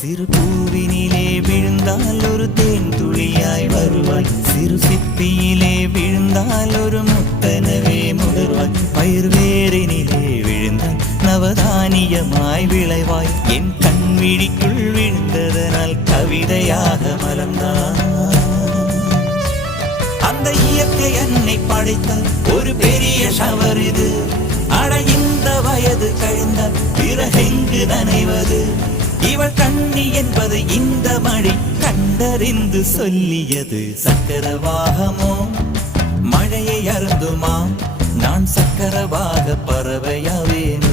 சிறு பூவினிலே விழுந்தால் ஒரு தேன் துளியாய் வருவாய், சிறு சிப்பியிலே விழுந்தால் ஒரு முத்தனவே முகர்வாய், பயிர் வேரினிலே விழுந்தால் நவதானியமாய் விளைவாய், என் கண் விழிக்குள் விழுந்ததனால் கவிதையாக மலர்ந்தாய். அந்த இயற்கை என்னை படைத்தால் ஒரு பெரிய ஷவர் இது, அட இந்த வயது கழிந்தால் பிறகெங்கு நனைவது, இவள் கண்ணி என்பது இந்த மழை கண்டறிந்து சொல்லியது. சக்கரவாகமோ மழையை அருந்துமா, நான் சக்கரவாக பறவையாவேன்.